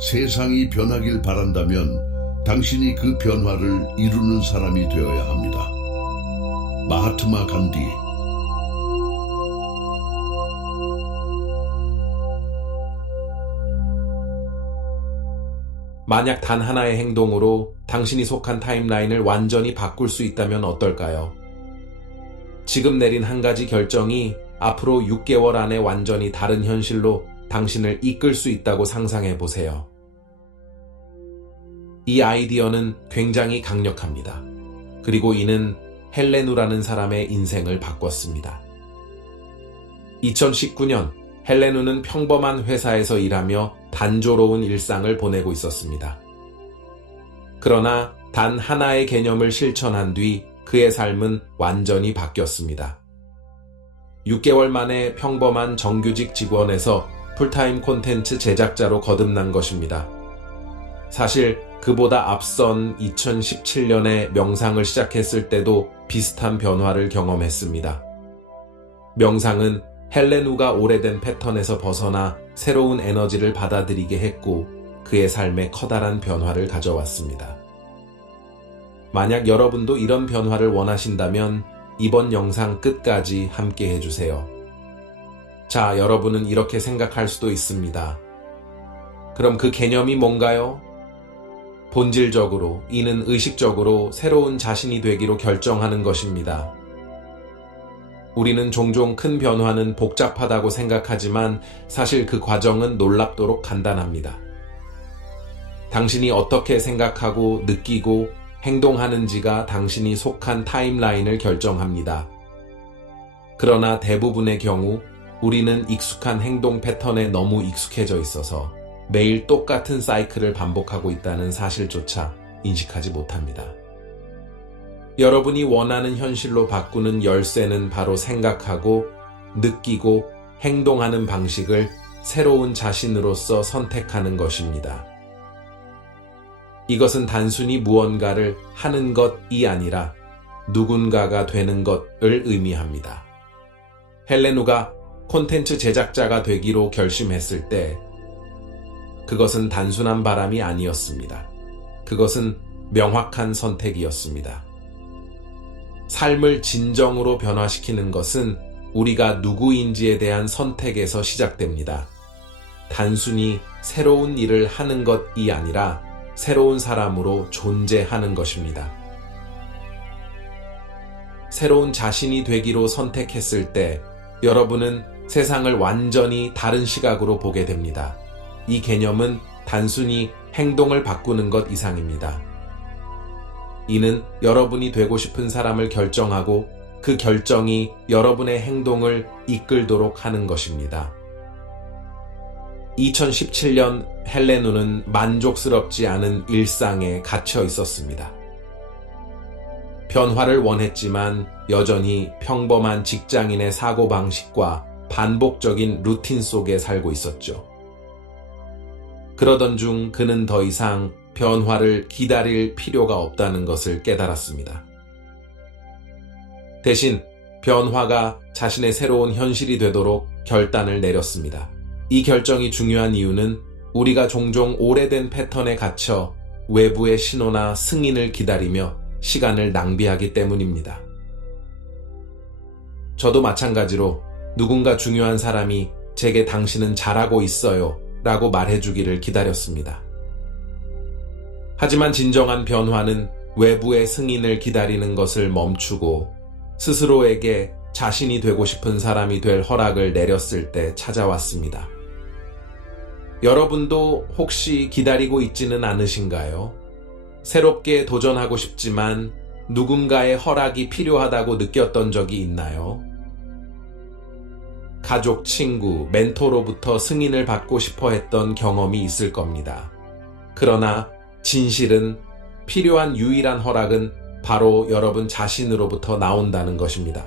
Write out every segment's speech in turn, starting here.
세상이 변하길 바란다면 당신이 그 변화를 이루는 사람이 되어야 합니다. 마하트마 간디. 만약 단 하나의 행동으로 당신이 속한 타임라인을 완전히 바꿀 수 있다면 어떨까요? 지금 내린 한 가지 결정이 앞으로 6개월 안에 완전히 다른 현실로 당신을 이끌 수 있다고 상상해 보세요. 이 아이디어는 굉장히 강력합니다. 그리고 이는 헬레누라는 사람의 인생을 바꿨습니다. 2019년 헬레누는 평범한 회사에서 일하며 단조로운 일상을 보내고 있었습니다. 그러나 단 하나의 개념을 실천한 뒤 그의 삶은 완전히 바뀌었습니다. 6개월 만에 평범한 정규직 직원에서 풀타임 콘텐츠 제작자로 거듭난 것입니다. 사실 그보다 앞선 2017년에 명상을 시작했을 때도 비슷한 변화를 경험했습니다. 명상은 헬레누가 오래된 패턴에서 벗어나 새로운 에너지를 받아들이게 했고 그의 삶에 커다란 변화를 가져왔습니다. 만약 여러분도 이런 변화를 원하신다면 이번 영상 끝까지 함께 해주세요. 자, 여러분은 이렇게 생각할 수도 있습니다. 그럼 그 개념이 뭔가요? 본질적으로 이는 의식적으로 새로운 자신이 되기로 결정하는 것입니다. 우리는 종종 큰 변화는 복잡하다고 생각하지만 사실 그 과정은 놀랍도록 간단합니다. 당신이 어떻게 생각하고 느끼고 행동하는지가 당신이 속한 타임라인을 결정합니다. 그러나 대부분의 경우 우리는 익숙한 행동 패턴에 너무 익숙해져 있어서 매일 똑같은 사이클을 반복하고 있다는 사실조차 인식하지 못합니다. 여러분이 원하는 현실로 바꾸는 열쇠는 바로 생각하고 느끼고 행동하는 방식을 새로운 자신으로서 선택하는 것입니다. 이것은 단순히 무언가를 하는 것이 아니라 누군가가 되는 것을 의미합니다. 헬레누가 콘텐츠 제작자가 되기로 결심했을 때 그것은 단순한 바람이 아니었습니다. 그것은 명확한 선택이었습니다. 삶을 진정으로 변화시키는 것은 우리가 누구인지에 대한 선택에서 시작됩니다. 단순히 새로운 일을 하는 것이 아니라 새로운 사람으로 존재하는 것입니다. 새로운 자신이 되기로 선택했을 때 여러분은 세상을 완전히 다른 시각으로 보게 됩니다. 이 개념은 단순히 행동을 바꾸는 것 이상입니다. 이는 여러분이 되고 싶은 사람을 결정하고 그 결정이 여러분의 행동을 이끌도록 하는 것입니다. 2017년 헬레누는 만족스럽지 않은 일상에 갇혀 있었습니다. 변화를 원했지만 여전히 평범한 직장인의 사고방식과 반복적인 루틴 속에 살고 있었죠. 그러던 중 그는 더 이상 변화를 기다릴 필요가 없다는 것을 깨달았습니다. 대신 변화가 자신의 새로운 현실이 되도록 결단을 내렸습니다. 이 결정이 중요한 이유는 우리가 종종 오래된 패턴에 갇혀 외부의 신호나 승인을 기다리며 시간을 낭비하기 때문입니다. 저도 마찬가지로 누군가 중요한 사람이 제게 당신은 잘하고 있어요 라고 말해주기를 기다렸습니다. 하지만 진정한 변화는 외부의 승인을 기다리는 것을 멈추고 스스로에게 자신이 되고 싶은 사람이 될 허락을 내렸을 때 찾아왔습니다. 여러분도 혹시 기다리고 있지는 않으신가요? 새롭게 도전하고 싶지만 누군가의 허락이 필요하다고 느꼈던 적이 있나요? 가족, 친구, 멘토로부터 승인을 받고 싶어 했던 경험이 있을 겁니다. 그러나 진실은 필요한 유일한 허락은 바로 여러분 자신으로부터 나온다는 것입니다.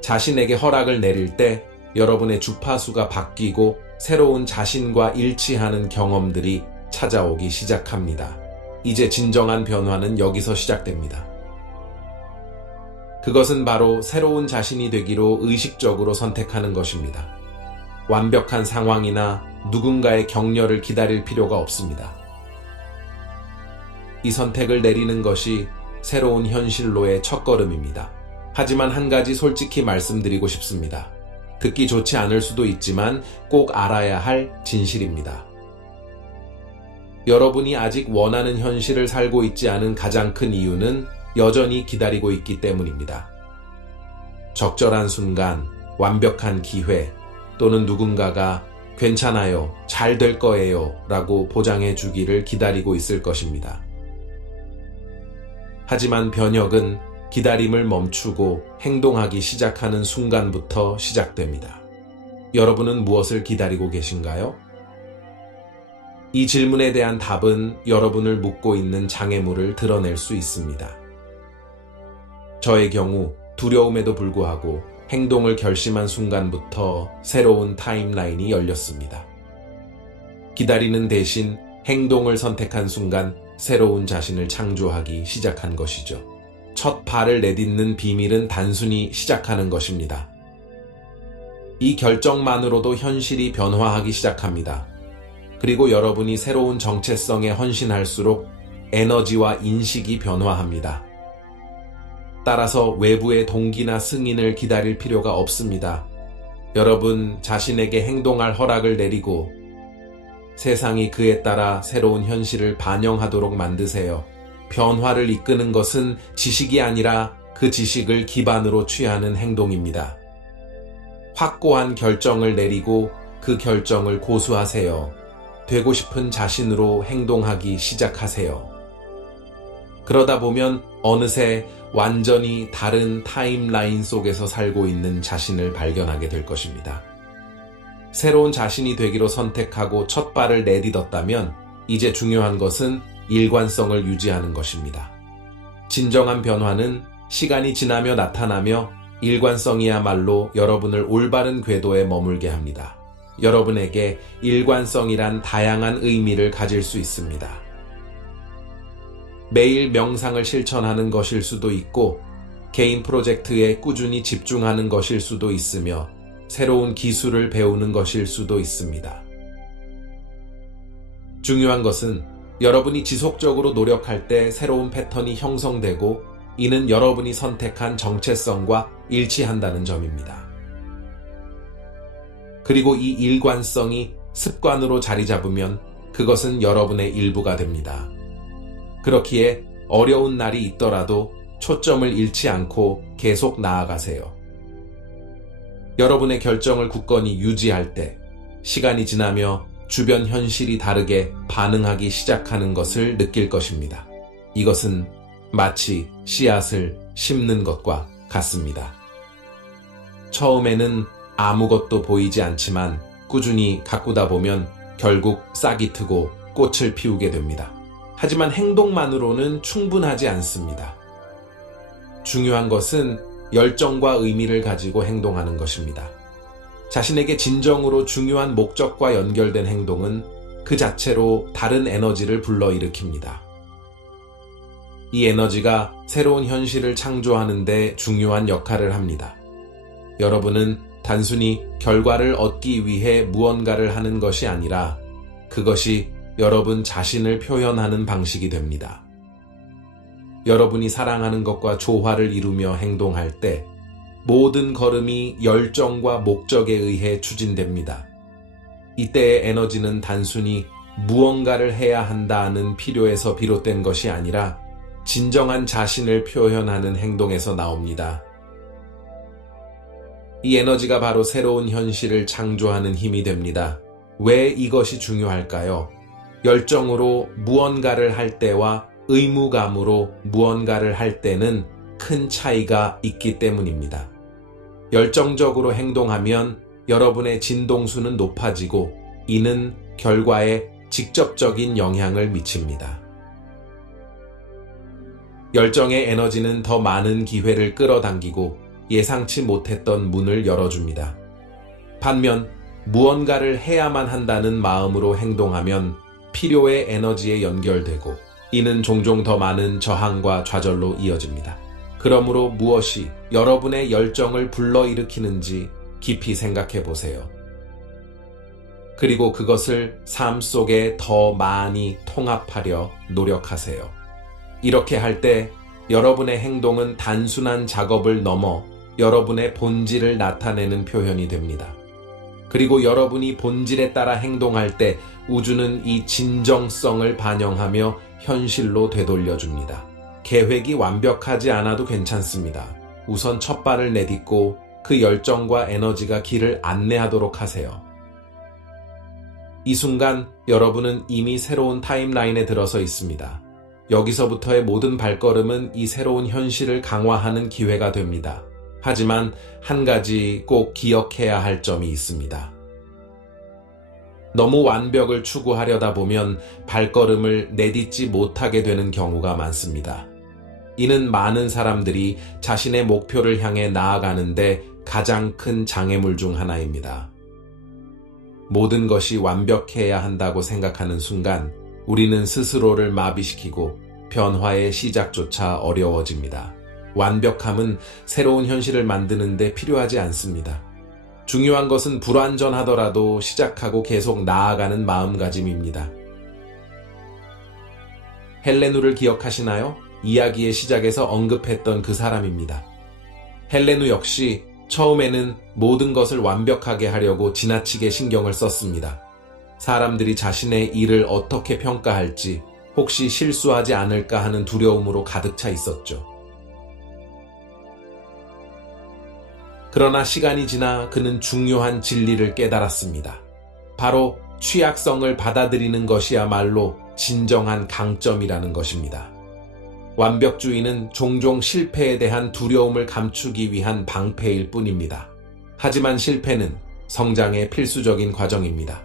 자신에게 허락을 내릴 때 여러분의 주파수가 바뀌고 새로운 자신과 일치하는 경험들이 찾아오기 시작합니다. 이제 진정한 변화는 여기서 시작됩니다. 그것은 바로 새로운 자신이 되기로 의식적으로 선택하는 것입니다. 완벽한 상황이나 누군가의 격려를 기다릴 필요가 없습니다. 이 선택을 내리는 것이 새로운 현실로의 첫걸음입니다. 하지만 한 가지 솔직히 말씀드리고 싶습니다. 듣기 좋지 않을 수도 있지만 꼭 알아야 할 진실입니다. 여러분이 아직 원하는 현실을 살고 있지 않은 가장 큰 이유는 여전히 기다리고 있기 때문입니다. 적절한 순간, 완벽한 기회, 또는 누군가가 괜찮아요, 잘 될 거예요 라고 보장해 주기를 기다리고 있을 것입니다. 하지만 변혁은 기다림을 멈추고 행동하기 시작하는 순간부터 시작됩니다. 여러분은 무엇을 기다리고 계신가요? 이 질문에 대한 답은 여러분을 묶고 있는 장애물을 드러낼 수 있습니다. 저의 경우 두려움에도 불구하고 행동을 결심한 순간부터 새로운 타임라인이 열렸습니다. 기다리는 대신 행동을 선택한 순간 새로운 자신을 창조하기 시작한 것이죠. 첫 발을 내딛는 비밀은 단순히 시작하는 것입니다. 이 결정만으로도 현실이 변화하기 시작합니다. 그리고 여러분이 새로운 정체성에 헌신할수록 에너지와 인식이 변화합니다. 따라서 외부의 동기나 승인을 기다릴 필요가 없습니다. 여러분 자신에게 행동할 허락을 내리고 세상이 그에 따라 새로운 현실을 반영하도록 만드세요. 변화를 이끄는 것은 지식이 아니라 그 지식을 기반으로 취하는 행동입니다. 확고한 결정을 내리고 그 결정을 고수하세요. 되고 싶은 자신으로 행동하기 시작하세요. 그러다 보면 어느새 완전히 다른 타임라인 속에서 살고 있는 자신을 발견하게 될 것입니다. 새로운 자신이 되기로 선택하고 첫 발을 내딛었다면 이제 중요한 것은 일관성을 유지하는 것입니다. 진정한 변화는 시간이 지나며 나타나며 일관성이야말로 여러분을 올바른 궤도에 머물게 합니다. 여러분에게 일관성이란 다양한 의미를 가질 수 있습니다. 매일 명상을 실천하는 것일 수도 있고 개인 프로젝트에 꾸준히 집중하는 것일 수도 있으며 새로운 기술을 배우는 것일 수도 있습니다. 중요한 것은 여러분이 지속적으로 노력할 때 새로운 패턴이 형성되고 이는 여러분이 선택한 정체성과 일치한다는 점입니다. 그리고 이 일관성이 습관으로 자리 잡으면 그것은 여러분의 일부가 됩니다. 그렇기에 어려운 날이 있더라도 초점을 잃지 않고 계속 나아가세요. 여러분의 결정을 굳건히 유지할 때 시간이 지나며 주변 현실이 다르게 반응하기 시작하는 것을 느낄 것입니다. 이것은 마치 씨앗을 심는 것과 같습니다. 처음에는 아무것도 보이지 않지만 꾸준히 가꾸다 보면 결국 싹이 트고 꽃을 피우게 됩니다. 하지만 행동만으로는 충분하지 않습니다. 중요한 것은 열정과 의미를 가지고 행동하는 것입니다. 자신에게 진정으로 중요한 목적과 연결된 행동은 그 자체로 다른 에너지를 불러일으킵니다. 이 에너지가 새로운 현실을 창조하는 데 중요한 역할을 합니다. 여러분은 단순히 결과를 얻기 위해 무언가를 하는 것이 아니라 그것이 여러분 자신을 표현하는 방식이 됩니다. 여러분이 사랑하는 것과 조화를 이루며 행동할 때 모든 걸음이 열정과 목적에 의해 추진됩니다. 이때의 에너지는 단순히 무언가를 해야 한다는 필요에서 비롯된 것이 아니라 진정한 자신을 표현하는 행동에서 나옵니다. 이 에너지가 바로 새로운 현실을 창조하는 힘이 됩니다. 왜 이것이 중요할까요? 열정으로 무언가를 할 때와 의무감으로 무언가를 할 때는 큰 차이가 있기 때문입니다. 열정적으로 행동하면 여러분의 진동수는 높아지고 이는 결과에 직접적인 영향을 미칩니다. 열정의 에너지는 더 많은 기회를 끌어당기고 예상치 못했던 문을 열어줍니다. 반면 무언가를 해야만 한다는 마음으로 행동하면 필요의 에너지에 연결되고 이는 종종 더 많은 저항과 좌절로 이어집니다. 그러므로 무엇이 여러분의 열정을 불러일으키는지 깊이 생각해 보세요. 그리고 그것을 삶 속에 더 많이 통합하려 노력하세요. 이렇게 할 때 여러분의 행동은 단순한 작업을 넘어 여러분의 본질을 나타내는 표현이 됩니다. 그리고 여러분이 본질에 따라 행동할 때 우주는 이 진정성을 반영하며 현실로 되돌려줍니다. 계획이 완벽하지 않아도 괜찮습니다. 우선 첫 발을 내딛고 그 열정과 에너지가 길을 안내하도록 하세요. 이 순간 여러분은 이미 새로운 타임라인에 들어서 있습니다. 여기서부터의 모든 발걸음은 이 새로운 현실을 강화하는 기회가 됩니다. 하지만 한 가지 꼭 기억해야 할 점이 있습니다. 너무 완벽을 추구하려다 보면 발걸음을 내딛지 못하게 되는 경우가 많습니다. 이는 많은 사람들이 자신의 목표를 향해 나아가는데 가장 큰 장애물 중 하나입니다. 모든 것이 완벽해야 한다고 생각하는 순간 우리는 스스로를 마비시키고 변화의 시작조차 어려워집니다. 완벽함은 새로운 현실을 만드는 데 필요하지 않습니다. 중요한 것은 불완전하더라도 시작하고 계속 나아가는 마음가짐입니다. 헬레누를 기억하시나요? 이야기의 시작에서 언급했던 그 사람입니다. 헬레누 역시 처음에는 모든 것을 완벽하게 하려고 지나치게 신경을 썼습니다. 사람들이 자신의 일을 어떻게 평가할지, 혹시 실수하지 않을까 하는 두려움으로 가득 차 있었죠. 그러나 시간이 지나 그는 중요한 진리를 깨달았습니다. 바로 취약성을 받아들이는 것이야말로 진정한 강점이라는 것입니다. 완벽주의는 종종 실패에 대한 두려움을 감추기 위한 방패일 뿐입니다. 하지만 실패는 성장의 필수적인 과정입니다.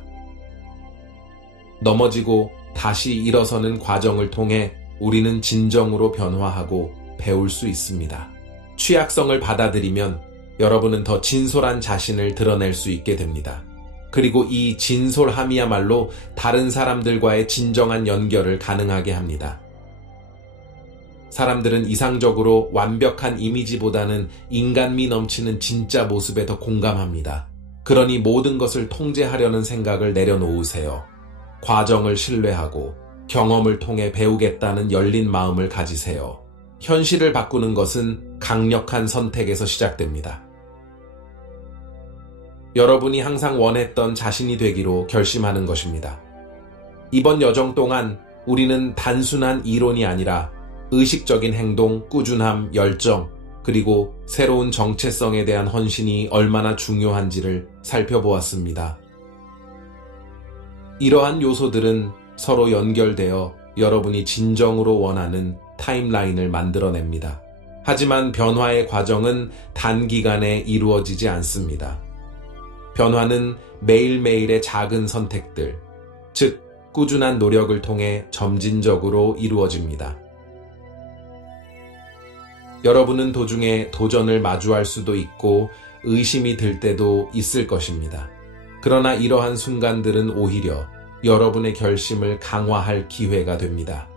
넘어지고 다시 일어서는 과정을 통해 우리는 진정으로 변화하고 배울 수 있습니다. 취약성을 받아들이면 여러분은 더 진솔한 자신을 드러낼 수 있게 됩니다. 그리고 이 진솔함이야말로 다른 사람들과의 진정한 연결을 가능하게 합니다. 사람들은 이상적으로 완벽한 이미지보다는 인간미 넘치는 진짜 모습에 더 공감합니다. 그러니 모든 것을 통제하려는 생각을 내려놓으세요. 과정을 신뢰하고 경험을 통해 배우겠다는 열린 마음을 가지세요. 현실을 바꾸는 것은 강력한 선택에서 시작됩니다. 여러분이 항상 원했던 자신이 되기로 결심하는 것입니다. 이번 여정 동안 우리는 단순한 이론이 아니라 의식적인 행동, 꾸준함, 열정, 그리고 새로운 정체성에 대한 헌신이 얼마나 중요한지를 살펴보았습니다. 이러한 요소들은 서로 연결되어 여러분이 진정으로 원하는 타임라인을 만들어냅니다. 하지만 변화의 과정은 단기간에 이루어지지 않습니다. 변화는 매일매일의 작은 선택들, 즉 꾸준한 노력을 통해 점진적으로 이루어집니다. 여러분은 도중에 도전을 마주할 수도 있고 의심이 들 때도 있을 것입니다. 그러나 이러한 순간들은 오히려 여러분의 결심을 강화할 기회가 됩니다.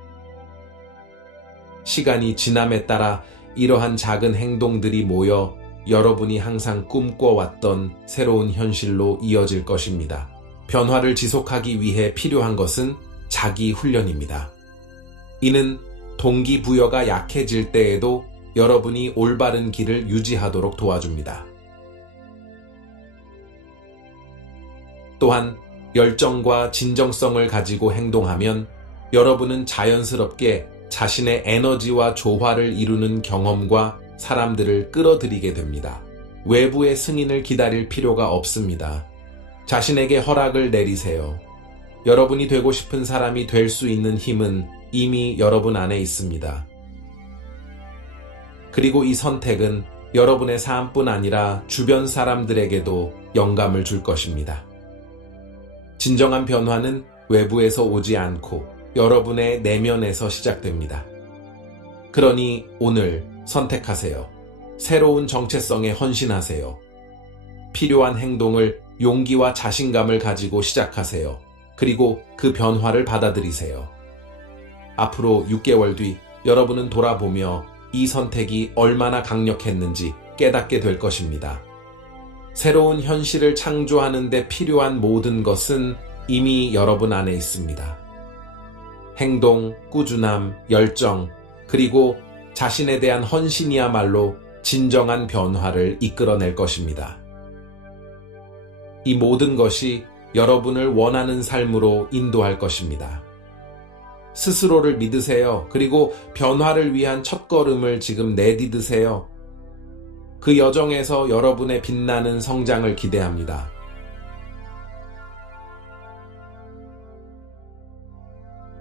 시간이 지남에 따라 이러한 작은 행동들이 모여 여러분이 항상 꿈꿔왔던 새로운 현실로 이어질 것입니다. 변화를 지속하기 위해 필요한 것은 자기 훈련입니다. 이는 동기부여가 약해질 때에도 여러분이 올바른 길을 유지하도록 도와줍니다. 또한 열정과 진정성을 가지고 행동하면 여러분은 자연스럽게 자신의 에너지와 조화를 이루는 경험과 사람들을 끌어들이게 됩니다. 외부의 승인을 기다릴 필요가 없습니다. 자신에게 허락을 내리세요. 여러분이 되고 싶은 사람이 될 수 있는 힘은 이미 여러분 안에 있습니다. 그리고 이 선택은 여러분의 삶뿐 아니라 주변 사람들에게도 영감을 줄 것입니다. 진정한 변화는 외부에서 오지 않고 여러분의 내면에서 시작됩니다. 그러니 오늘 선택하세요. 새로운 정체성에 헌신하세요. 필요한 행동을 용기와 자신감을 가지고 시작하세요. 그리고 그 변화를 받아들이세요. 앞으로 6개월 뒤 여러분은 돌아보며 이 선택이 얼마나 강력했는지 깨닫게 될 것입니다. 새로운 현실을 창조하는 데 필요한 모든 것은 이미 여러분 안에 있습니다. 행동, 꾸준함, 열정, 그리고 자신에 대한 헌신이야말로 진정한 변화를 이끌어낼 것입니다. 이 모든 것이 여러분을 원하는 삶으로 인도할 것입니다. 스스로를 믿으세요. 그리고 변화를 위한 첫걸음을 지금 내디드세요. 그 여정에서 여러분의 빛나는 성장을 기대합니다.